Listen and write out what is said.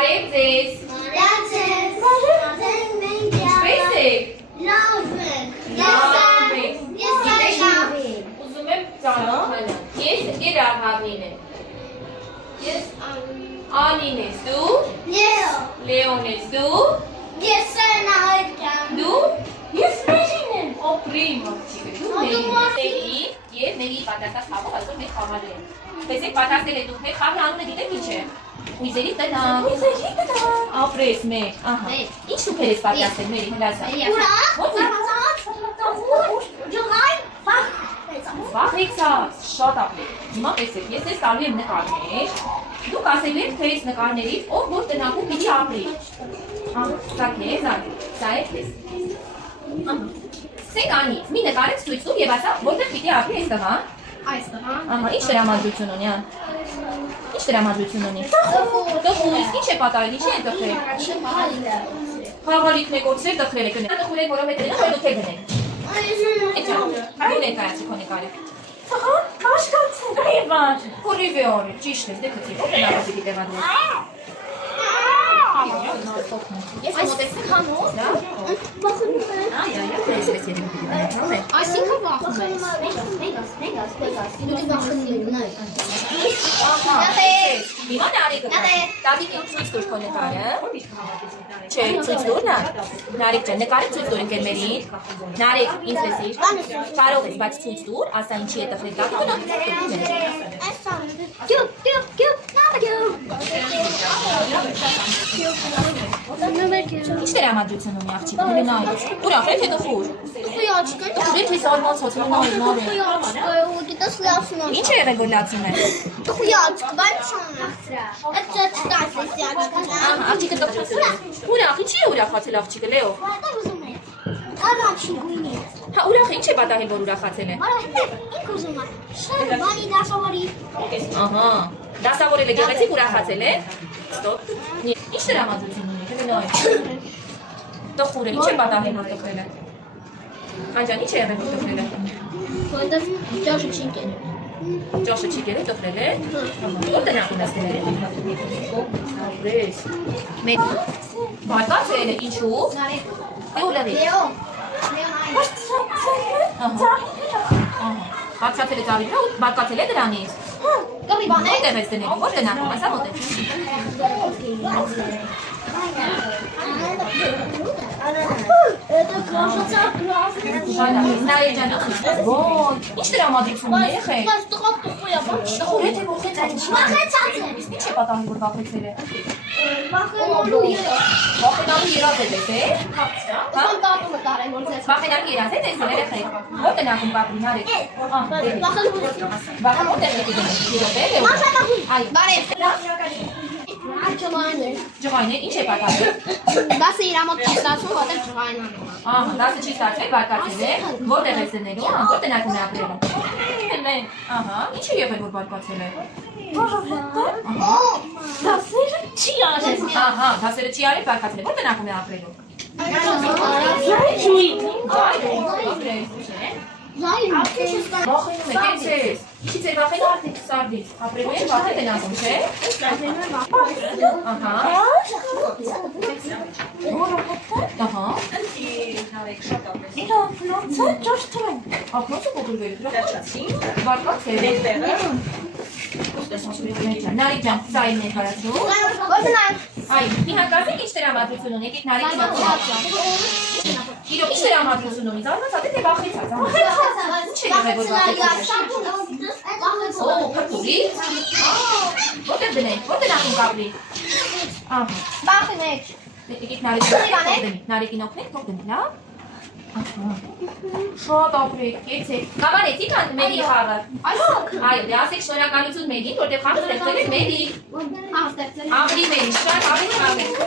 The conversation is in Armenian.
Բարև ձեզ։ Ինչպե՞ս եք։ Լավ եք։ Ուզում եմ ծանոթանալ։ Ես Գերաղավին եմ։ Ես Անին ես դու։ Լեոն ես դու։ Ես Սենայդ եմ։ Դու։ Ես Մերին եմ։ Օպրիմ աղջիկը։ Դու Մերին ես։ Եվ Մերի պատասխան խաղով այսօր մեր խաղալի են։ Տեսեք պատասխանել եք դուք մեր խաղի անունը գիտեք ինչ է։ Ուիզերի տնակ։ Ուիզերի տնակ։ Ապրես մեկ։ Ահա։ Ինչ դուք ես պատասխանել Մերի հլասա։ Վախեցած, շատ ապրեք։ Հիմա տեսեք, ես ես տալու եմ նկարներ։ Դուք ասելու եք թե այս նկարներից ով որ տնակում պիտի ապրի։ Սա քեզ անի։ Սա է քեզ։ Սենք անից մի նկարեք ցույց տուր եւ ասա որտեղ պիտի ապրի այստեղ, հա։ Այստեղ, հա։ Ահա, ինչ դրամատուրգություն ունի, հա։ Ինչ դրամատուրգություն ունի։ Տխուր, ինչ է պատահել, ինչ է տխրել։ Խաղալիքն եք օծել, տխրել եք։ Տխուր եք, որովհետեւ նա որ դուք եք գնել։ Էջա, այո ներկայացի քո նկարը։ Ահա, կաշկացել։ Այվար։ Հորիվեոր, ճիշտ է, դե քցի, ո՞վ է նա պիտի տեղադրել։ Ես մոտեցեք հանոց, դա։ Բախում եմ։ Այ, այսպես երևի պիտի դառնա։ Այսինքն բախում եմ։ Դու բախում ես, նայ։ Հիմա Նարեկը։ Տատիկի ցույց տուր քո նկարը։ Չէ, ցույց տուր նա։ Նարեկ ջան, նկարը ցույց տուր ընկերներին։ Նարեկ, ինձ էսի։ Կարող ես, բայց ցույց տուր, ասա ինչի է տխրել տատիկը նա։ Այսա։ Գյուp, նավագյու։ Ինչ դրամատուրգություն ունի աղջիկը, նայ։ Ուրախ է թե տխուր։ Խոյաչկը։ Դե թե զարմացած նայ։ Խոյաչկը, գիտես լացնում։ Ինչ է եղել որ լացում է։ Խոյաչկը, բայց չանա։ Այդ չտասես յաչկը։ Աղջիկը տխրացել է։ Ուրախ, ինչի է ուրախացել աղջիկը, Լեո։ Առաջին գույնի։ Հա, ուրախ է, ինչ է պատահել որ ուրախացել է։ Ինք ուզում է։ Շան բանի դասավորի։ Ահա, դասավորել է գեղեցիկ ուրախացել է։ Ստոպ։ Ինչ դրամատուրգություն ունի, թե նայ։ Տխուր է, ինչ է պատահել որ տխրել է։ Անջան, ինչ է եղել որ տխրել է։ Որտեղ ճաշը չի կերել։ Ճաշը չի կերել, տխրել է։ Ո՞ր տնակում ես դրել։ Ապրես։ Մեկ բարկացել է, ինչու։ Դե ուլերի։ Լեո։ Բարկացել է ծավի վրա ու բարկացել է դրանից։ Կողի բան է։ Որտեղ ես դնել, ո՞ր տնակում, ասա մոտեց։ Это крашится красный. Նարեկ ջան, ոյ, ինչ դրամատուրգություն ունի երեխեք։ Բայց տղա տխուր է, բան չի։ Տխուր է թե ողեցած։ Վախեցած է։ Իսկ ինչ է պատահել որ վախեցել է։ Վախենալու է։ Վախենալու երազ է դեսել։ Ուսան տատումը տարեն որ ձեզ։ Վախենալու երազ է դեսել երեխեք։ Ո՞ր տնակում կապրի Նարեկ։ Վախենալու։ Վախեն ո՞տեղ եկի դնել։ Իրոք է։ Մաշակագույն։ Այ, Բարև։ Ջղայն է։ ջղայն է, ինչ է պատահել։ Դասը իր մոտ չի ստացվում, որտեղ ջղայն է։ Ահա, դասը չի ստացվել, բարկացել է։ Որտեղ ես դնելու, ահա, ո՞ր տնակում է ապրելու։ Ահա, ինչ է եղել որ բարկացել է։ Դասերը չի արել։ Ահա, դասերը չի արել, բարկացել է։ Ո՞ր տնակում է ապրելու։ Զայր։ Վախենում եք, կեցես։ Ինչից է վախենում, սարդից։ Ապրելու եք վախե տնակում, չէ։ Ահա։ Ահա։ Ակնոցը կողորվել, բարկացել է։ Նարեկ ջան, սա իմ ներկայացրու։ Այ, իհարկացեք ինչ դրամատուրգություն ունի, եկեք Նարեկի մոտ։ Իրոք ինչ դրամատուրգություն ունի, զարմացած է թե վախեցած։ Ինչ է եղել որ վախեցած։ Օ, փրկուլի։ Որտեղ դնենք, որտեղ ակում կապրի։ Ահա։ Բախի մեջ։ Եկեք Նարեկին օգնեք, թող դնի, լավ։ Շատ ապրեք, կեցեք։ Կավանեցիք Մերի խաղը։ Այո, դե ասեք շնորհակալություն Մերին, որտեղ խաղը ստեղծել եք Մերի։ Ահա ստեղծել։ Ավելի Մերի, շատ ավելի խաղ եք։